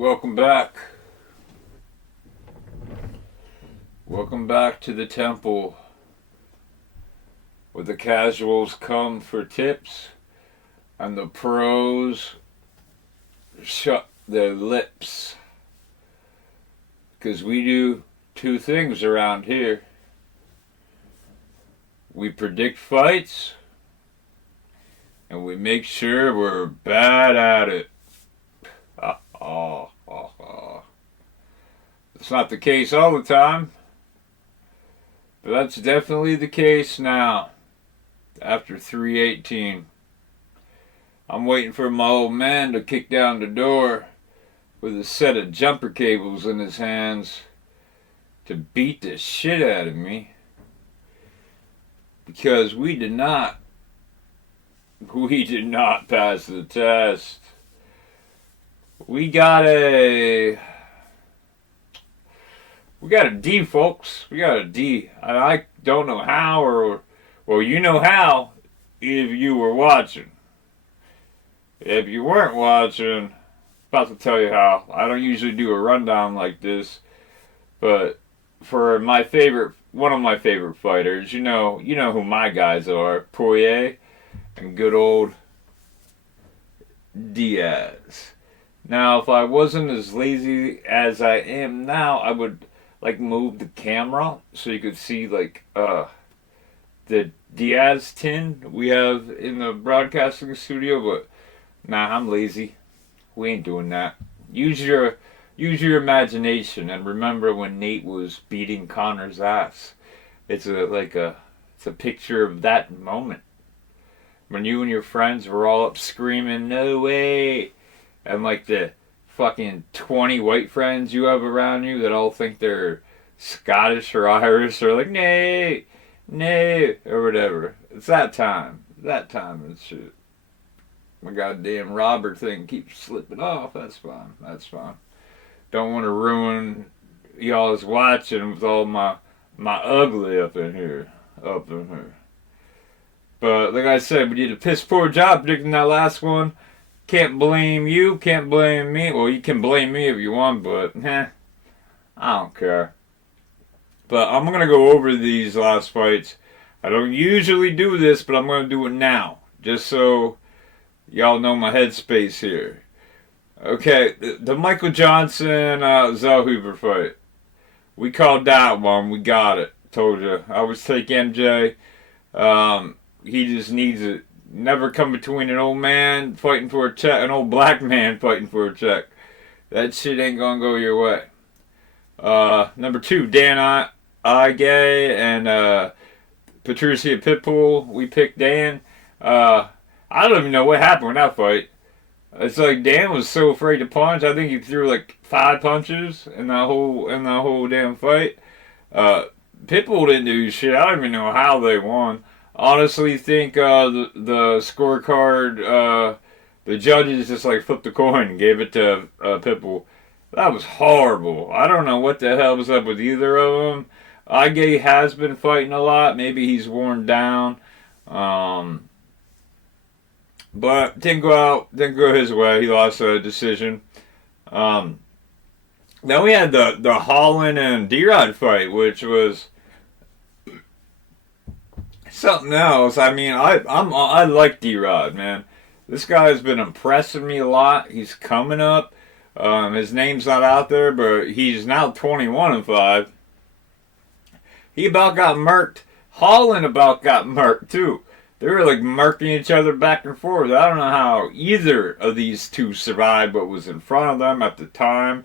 Welcome back. Welcome back to the temple where the casuals come for tips and the pros shut their lips. Because we do two things around here. We predict fights and we make sure we're bad at it. It's not the case all the time, but that's definitely the case now, after 318. I'm waiting for my old man to kick down the door with a set of jumper cables in his hands to beat the shit out of me. Because we did not pass the test. We got a D, folks. We got a D. I don't know how, well, you know how if you were watching. If you weren't watching, about to tell you how. I don't usually do a rundown like this, but for one of my favorite fighters, you know who my guys are, Poirier and good old Diaz. Now, if I wasn't as lazy as I am now, I would move the camera so you could see the Diaz tin we have in the broadcasting studio, but nah, I'm lazy. We ain't doing that. Use your imagination and remember when Nate was beating Connor's ass. It's a picture of that moment. When you and your friends were all up screaming, "No way!" And the fucking 20 white friends you have around you that all think they're Scottish or Irish are like, "Nay, nay," or whatever. It's that time. And shit. My goddamn Robert thing keeps slipping off. That's fine. Don't want to ruin y'all's watching with all my ugly up in here. But like I said, we did a piss poor job predicting that last one. Can't blame you, can't blame me. Well, you can blame me if you want, but I don't care. But I'm going to go over these last fights. I don't usually do this, but I'm going to do it now. Just so y'all know my headspace here. Okay, the Michael Johnson Zellhuber fight. We called that one. We got it. Told you. I always take MJ. He just needs it. Never come between an old man fighting for a check, an old black man fighting for a check. That shit ain't gonna go your way. Number 2, Dan Ige and Patricia Pitbull. We picked Dan. I don't even know what happened with that fight. It's like Dan was so afraid to punch. I think he threw 5 punches in that whole damn fight. Pitbull didn't do shit. I don't even know how they won. Honestly, think the scorecard, the judges just flipped the coin and gave it to Pitbull. That was horrible. I don't know what the hell was up with either of them. Ige has been fighting a lot. Maybe he's worn down. But didn't go his way. He lost a decision. Then we had the Holland and D-Rod fight, which was something else. I mean, I like D-Rod, man. This guy's been impressing me a lot. He's coming up. His name's not out there, but he's now 21-5. He about got murked. Holland about got murked too. They were murking each other back and forth. I don't know how either of these two survived what was in front of them at the time.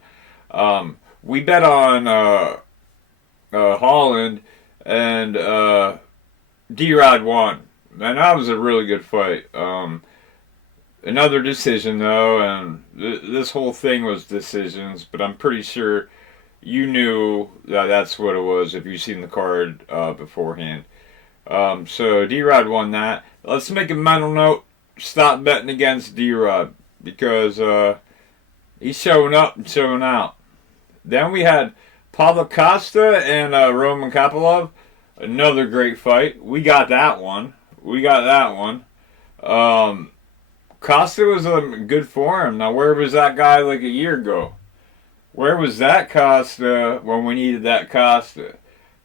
We bet on Holland, and D-Rod won. And that was a really good fight. Another decision, though, and this whole thing was decisions, but I'm pretty sure you knew that that's what it was if you've seen the card beforehand. So D-Rod won that. Let's make a mental note. Stop betting against D-Rod because he's showing up and showing out. Then we had Paulo Costa and Roman Kopylov. Another great fight. We got that one. Costa was in good form. Now, where was that guy a year ago? Where was that Costa when we needed that Costa?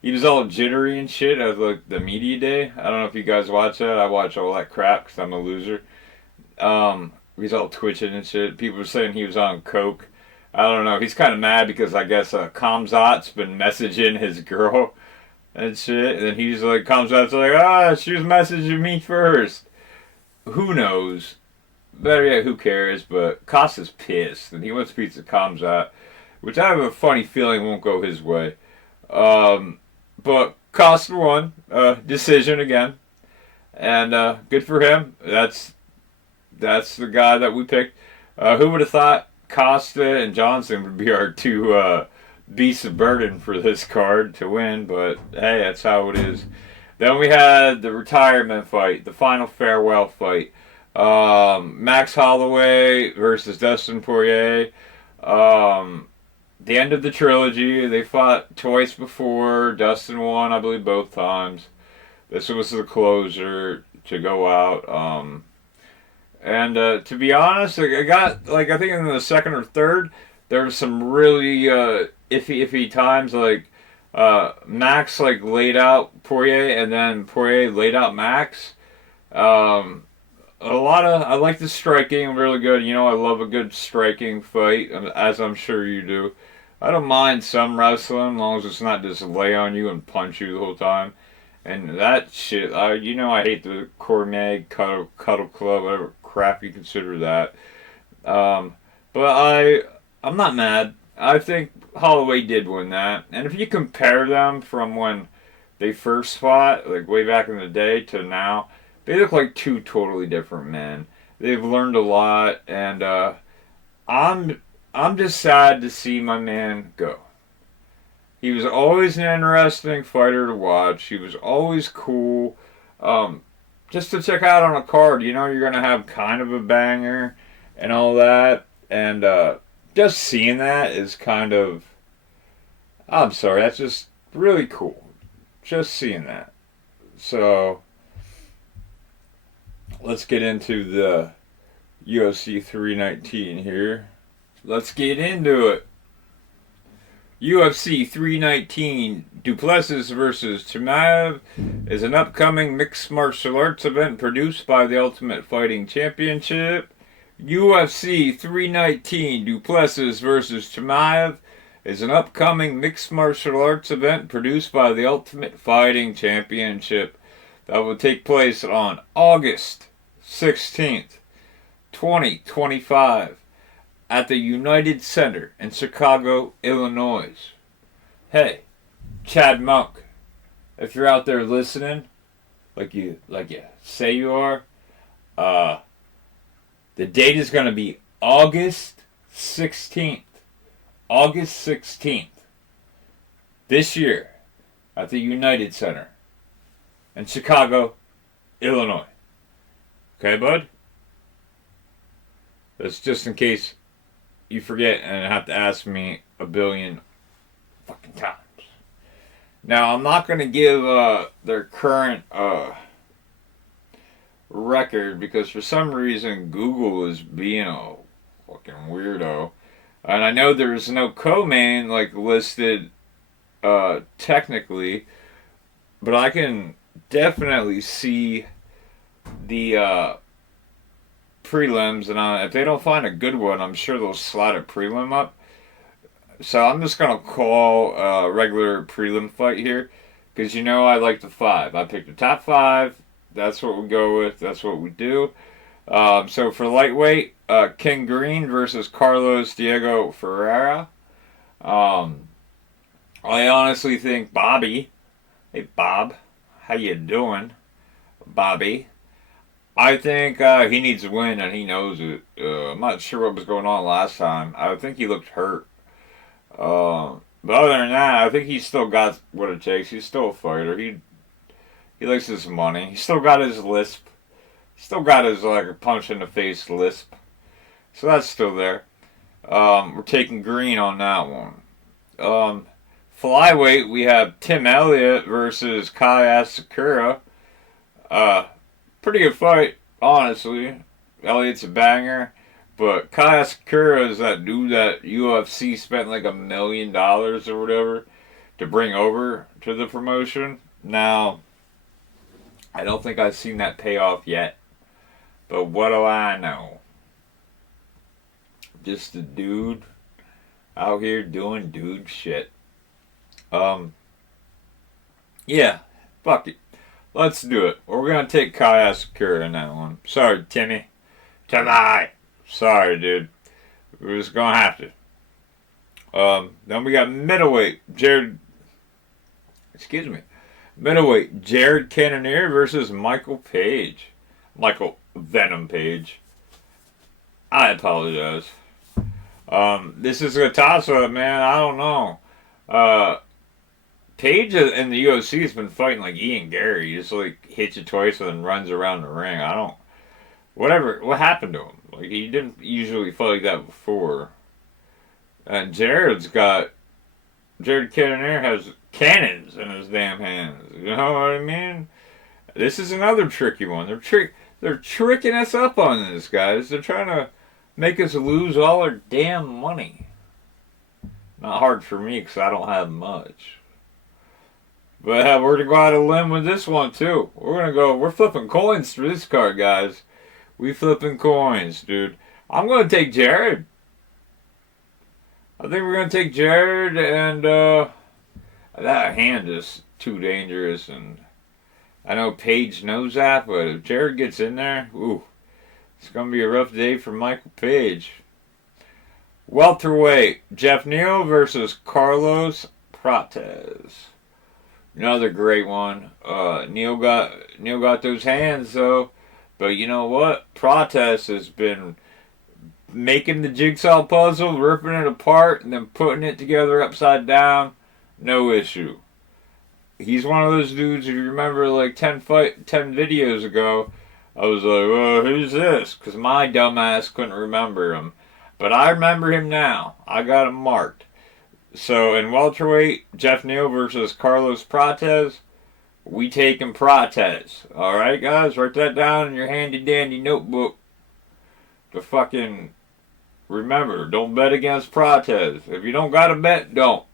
He was all jittery and shit at like the media day. I don't know if you guys watch that. I watch all that crap because I'm a loser. He's all twitching and shit. People were saying he was on coke. I don't know. He's kind of mad because I guess Kamzat's been messaging his girl and shit. And then he's like, Kamzat's like, she was messaging me first. Who knows? Better yet, who cares? But Costa's pissed and he wants to beat the Kamzat, which I have a funny feeling won't go his way. But Costa won. Decision again. And good for him. That's the guy that we picked. Who would have thought Costa and Johnson would be our two beasts of burden for this card to win? But hey, that's how it is. Then we had the retirement fight, the final farewell fight. Max Holloway versus Dustin Poirier. The end of the trilogy. They fought twice before. Dustin won, I believe, both times. This was the closer to go out. And to be honest, I got I think in the second or third, there was some really iffy times. Max laid out Poirier, and then Poirier laid out Max. I like the striking, really good. You know, I love a good striking fight, as I'm sure you do. I don't mind some wrestling, as long as it's not just lay on you and punch you the whole time. And that shit, I hate the Cormier Cuddle Club, whatever crap you consider that. But I'm not mad. I think Holloway did win that. And if you compare them from when they first fought, way back in the day, to now, they look like two totally different men. They've learned a lot, and I'm just sad to see my man go. He was always an interesting fighter to watch. He was always cool. Just to check out on a card, you're going to have kind of a banger and all that. And just seeing that is kind of... I'm sorry, that's just really cool. Just seeing that. So, let's get into the UFC 319 here. Let's get into it. UFC 319 Duplessis versus Chimaev is an upcoming mixed martial arts event produced by the Ultimate Fighting Championship. UFC 319 Duplessis versus Chimaev is an upcoming mixed martial arts event produced by the Ultimate Fighting Championship that will take place on August 16th, 2025. At the United Center in Chicago, Illinois. Hey, Chad Monk, if you're out there listening, like you say you are, the date is going to be August 16th. August 16th. This year, at the United Center in Chicago, Illinois. Okay, bud? That's just in case you forget and have to ask me a billion fucking times. Now, I'm not going to give their current record because for some reason Google is being a fucking weirdo. And I know there's no co-main listed technically, but I can definitely see the prelims, and if they don't find a good one, I'm sure they'll slide a prelim up. So I'm just going to call a regular prelim fight here, because I like the 5. I picked the top 5. That's what we go with. That's what we do. So for lightweight, King Green versus Carlos Diego Ferreira. I honestly think Bobby. Hey, Bob. How you doing, Bobby? I think he needs to win, and he knows it. I'm not sure what was going on last time. I think he looked hurt. But other than that, I think he's still got what it takes. He's still a fighter. He likes his money. He's still got his lisp. He's still got his punch in the face lisp. So that's still there. We're taking Green on that one. Flyweight, we have Tim Elliott versus Kai Asakura. Pretty good fight, honestly. Elliott's a banger. But Kaya Sakura is that dude that UFC spent like $1 million or whatever to bring over to the promotion. Now, I don't think I've seen that payoff yet. But what do I know? Just a dude out here doing dude shit. Yeah, fuck it. Let's do it. We're gonna take Kaya Sakura in that one. Sorry, Timmy. Sorry, dude. We're just gonna have to. Then we got middleweight middleweight Jared Cannonier versus Michael Page. Michael Venom Page. I apologize. This is a toss-up, man. I don't know. Page in the UFC has been fighting like Ian Gary. He just like hits you twice and then runs around the ring. What happened to him? Like, he didn't usually fight like that before. And Jared Cannonier has cannons in his damn hands. You know what I mean? This is another tricky one. They're tricking us up on this, guys. They're trying to make us lose all our damn money. Not hard for me because I don't have much. But we're going to go out on a limb with this one, too. We're flipping coins for this card, guys. We flipping coins, dude. I'm going to take Jared. I think we're going to take Jared, and that hand is too dangerous, and I know Page knows that, but if Jared gets in there, ooh, it's going to be a rough day for Michael Page. Welterweight, Jeff Neal versus Carlos Prates. Another great one. Neal got those hands, though. But you know what? Prates has been making the jigsaw puzzle, ripping it apart, and then putting it together upside down. No issue. He's one of those dudes, if you remember, like 10 videos ago, I was like, well, who's this? Because my dumbass couldn't remember him. But I remember him now. I got him marked. So, in welterweight, Jeff Neal versus Carlos Prates, we taking Prates. Alright, guys? Write that down in your handy-dandy notebook. To fucking remember, don't bet against Prates. If you don't got to bet, don't.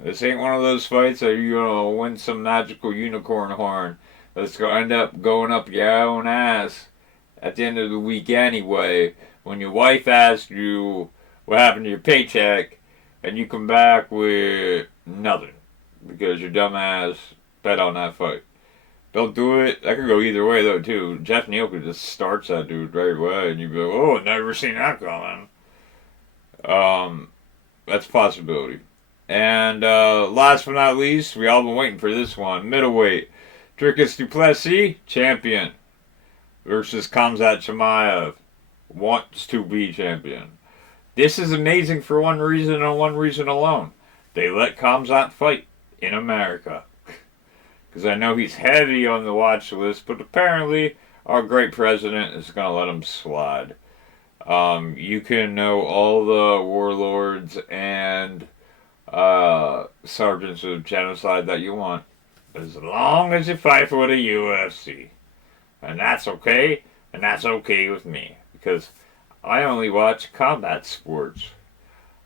This ain't one of those fights that you're going to win some magical unicorn horn that's going to end up going up your own ass at the end of the week anyway, when your wife asks you what happened to your paycheck, and you come back with nothing because your dumb ass bet on that fight. Don't do it. That could go either way, though, too. Jeff Neal could just starch that dude right away, and you'd be like, oh, never seen that coming. That's a possibility. And last but not least, we all been waiting for this one. Middleweight, Dricus du Plessis, champion, versus Khamzat Chimaev, wants to be champion. This is amazing for one reason and one reason alone. They let Khamzat fight in America. Because I know he's heavy on the watch list, but apparently our great president is going to let him slide. You can know all the warlords and sergeants of genocide that you want, as long as you fight for the UFC. And that's okay, and that's okay with me, because I only watch combat sports.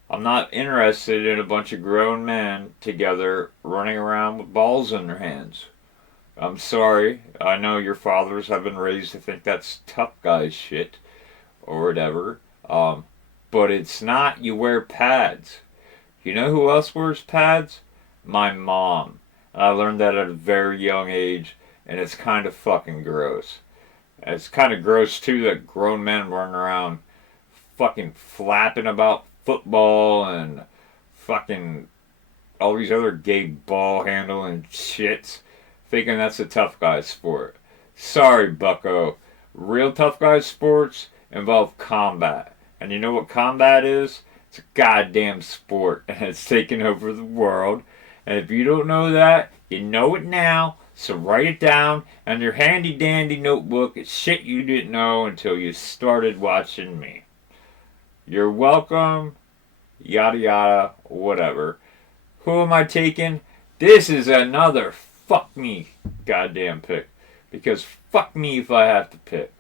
I'm not interested in a bunch of grown men together running around with balls in their hands. I'm sorry. I know your fathers have been raised to think that's tough guy shit or whatever. But it's not. You wear pads. You know who else wears pads? My mom. And I learned that at a very young age, and it's kind of fucking gross. And it's kind of gross too that grown men run around fucking flapping about football and fucking all these other gay ball handling shits, thinking that's a tough guy sport. Sorry, bucko. Real tough guy sports involve combat. And you know what combat is? It's a goddamn sport, and it's taking over the world. And if you don't know that, you know it now. So write it down on your handy dandy notebook. It's shit you didn't know until you started watching me. You're welcome, yada yada, whatever. Who am I taking? This is another fuck me goddamn pick. Because fuck me if I have to pick.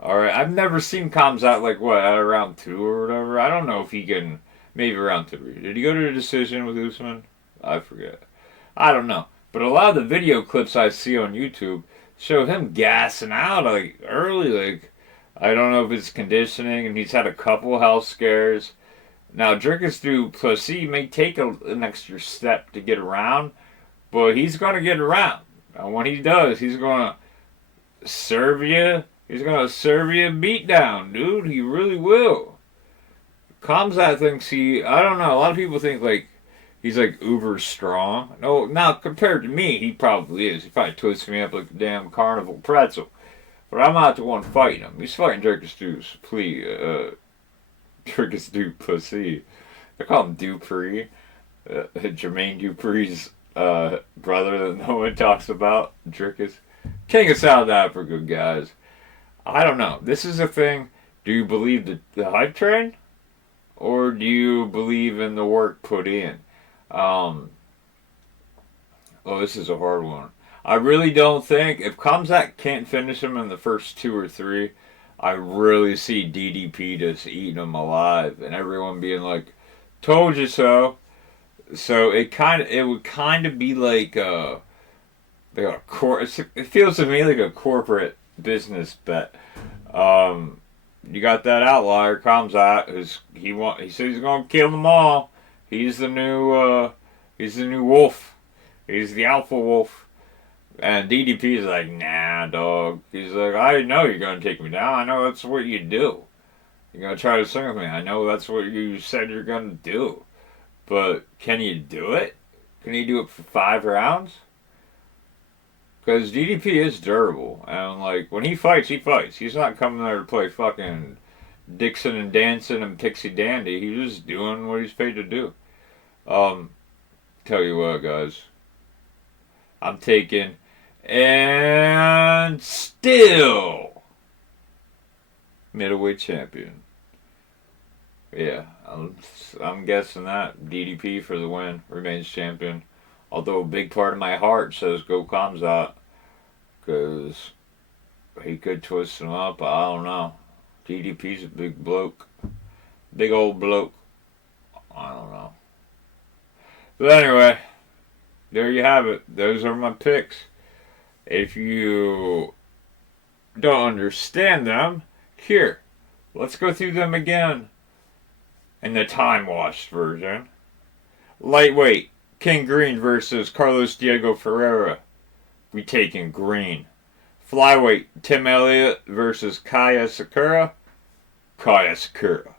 Alright, I've never seen comms out like what, at around 2 or whatever. I don't know if he can, maybe around 3. Did he go to a decision with Usman? I forget. I don't know. But a lot of the video clips I see on YouTube show him gassing out like early. Like, I don't know if it's conditioning, and he's had a couple health scares. Now, Dricus du Plessis may take an extra step to get around, but he's going to get around. And when he does, he's going to serve you. He's going to serve you a beatdown, dude. He really will. Kamzat thinks I don't know, a lot of people think like he's like uber strong. No, now compared to me, he probably is. He probably twists me up like a damn carnival pretzel. But I'm not the one fighting him. He's fighting Dricus du Plessis. They call him Dupree. Jermaine Dupree's brother that no one talks about. Dricus. King of South Africa, guys. I don't know. This is a thing. Do you believe the hype train? Or do you believe in the work put in? Oh, this is a hard one. I really don't think if Kamzat can't finish him in the first 2 or 3, I really see DDP just eating him alive and everyone being like, "Told you so." So it would kind of be like it feels to me like a corporate business bet. You got that outlier comes out. He says he's gonna kill them all. He's the new wolf. He's the alpha wolf. And DDP is like, nah, dog. He's like, I know you're gonna take me down. I know that's what you do. You're gonna try to sing with me. I know that's what you said you're gonna do. But can you do it? Can you do it for 5 rounds? Because DDP is durable, and like when he fights, he fights. He's not coming there to play fucking Dixon and Danson and Pixie Dandy. He's just doing what he's paid to do. Tell you what, guys, I'm taking and still middleweight champion. Yeah, I'm guessing that DDP for the win remains champion. Although a big part of my heart says go Kamzat. Because he could twist him up. I don't know. DDP's a big bloke. Big old bloke. I don't know. But anyway, there you have it. Those are my picks. If you don't understand them, here, let's go through them again in the time-washed version. Lightweight, King Green versus Carlos Diego Ferreira. We taking green. Flyweight, Tim Elliott versus Kaya Sakura. Kaya Sakura.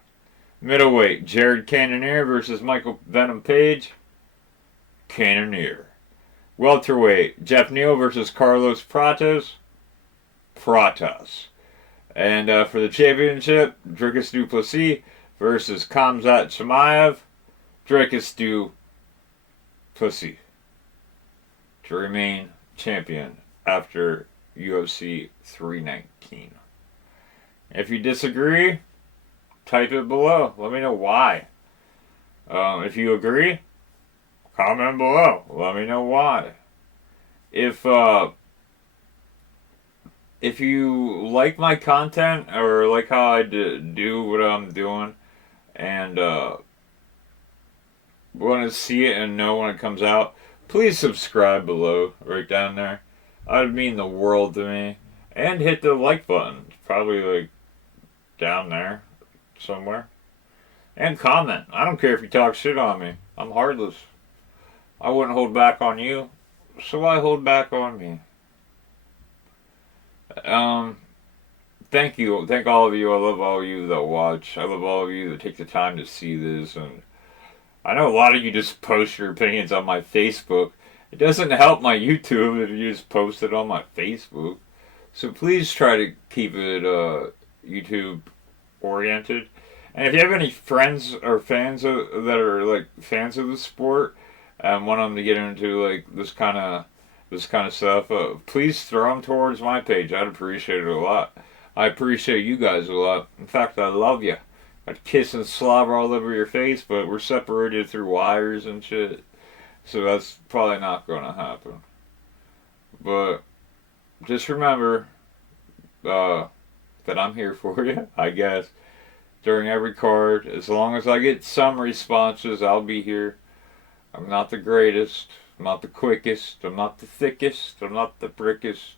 Middleweight, Jared Cannonier versus Michael Venom Page. Cannonier. Welterweight, Jeff Neal versus Carlos Pratas. Pratas. And for the championship, Dricus du Plessis versus Kamzat Chimaev. Dricus du Plessis to remain champion after UFC 319. If you disagree, type it below. Let me know why. If you agree, comment below. Let me know why. If you like my content or like how I do what I'm doing and want to see it and know when it comes out, please subscribe below, right down there. That would mean the world to me. And hit the like button. It's probably like down there somewhere. And comment. I don't care if you talk shit on me. I'm heartless. I wouldn't hold back on you, so why hold back on me? Thank you. Thank all of you. I love all of you that watch. I love all of you that take the time to see this. And I know a lot of you just post your opinions on my Facebook. It doesn't help my YouTube if you just post it on my Facebook. So please try to keep it YouTube oriented. And if you have any friends or fans that are like fans of the sport and want them to get into like this kind of stuff, please throw them towards my page. I'd appreciate it a lot. I appreciate you guys a lot. In fact, I love you. I'd kiss and slobber all over your face, but we're separated through wires and shit. So that's probably not going to happen. But just remember, But I'm here for you, I guess. During every card, as long as I get some responses, I'll be here. I'm not the greatest. I'm not the quickest. I'm not the thickest. I'm not the brickest.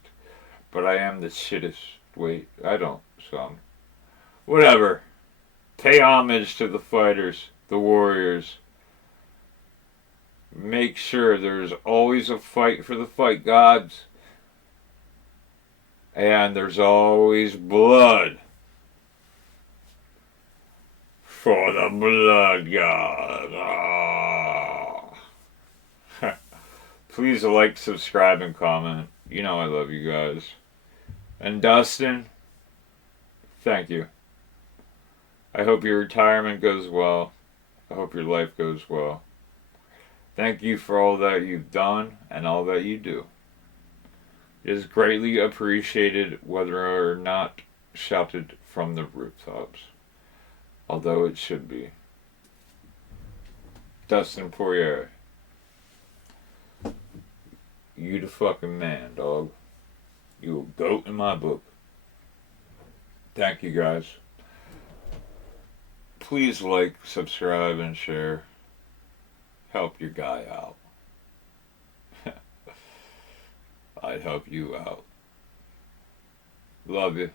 But I am the shittest. Wait, I don't. So, whatever. Pay homage to the fighters, the warriors. Make sure there's always a fight for the fight gods. And there's always blood for the blood god. Ah. Please like, subscribe, and comment. You know I love you guys. And Dustin, thank you. I hope your retirement goes well. I hope your life goes well. Thank you for all that you've done and all that you do. It is greatly appreciated, whether or not shouted from the rooftops. Although it should be. Dustin Poirier. You the fucking man, dog. You a goat in my book. Thank you, guys. Please like, subscribe, and share. Help your guy out. I'd help you out. Love you.